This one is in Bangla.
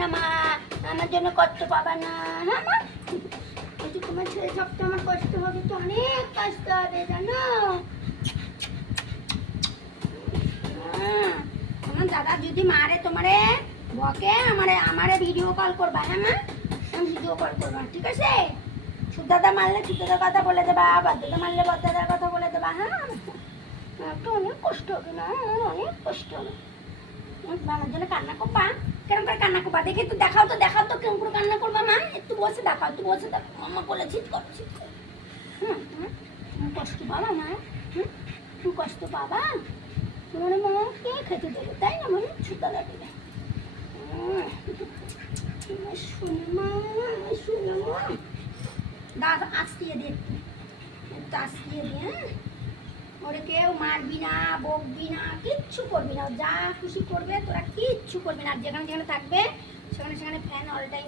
না মা, আমার জন্য কষ্ট পাবা না। হ্যাঁ মা, বলছি তোমার ছেলে সবটা আমার কষ্ট হবে তো, অনেক কষ্ট হবে জানো। আমার দাদা যদি মারে তোমারে বকে, আমারে ভিডিও কল করবা। হ্যাঁ মা, আমি ভিডিও কল করবা, ঠিক আছে? সুদাদা মারলে সুদাদার কথা বলে দেবা, বাদ্দাদা মারলে বাদ্দাদার কথা বলে দেবা। হ্যাঁ, তো অনেক কষ্ট হবে না, অনেক কষ্ট হবে। আমার জন্য কান্না করবা, কেরম করে কান্না করবা? দেখে তো দেখাও তো, দেখাও তো কেমন করে কান্না করবা মা। একটু বসে দেখাও, একটু বসে দেখো। মাম্মা বলে চিৎ করো, চিৎ করো। কষ্ট পাবা মা? তুমি কষ্ট পাবা? তোমার মা কে খেতে দেবে, তাই না? মানে সুদাদা দেবে। শুনে মা, শুনে মা, দাদা আসতিয়ে দে, একটু আসতিয়ে দে। হ্যাঁ, ওরে কেউ মারবি না, বকবি না, কিচ্ছু করবি না। যা খুশি করবে তোরা, কিচ্ছু করবি না। যেখানে যেখানে থাকবে সেখানে সেখানে ফ্যান অল টাইম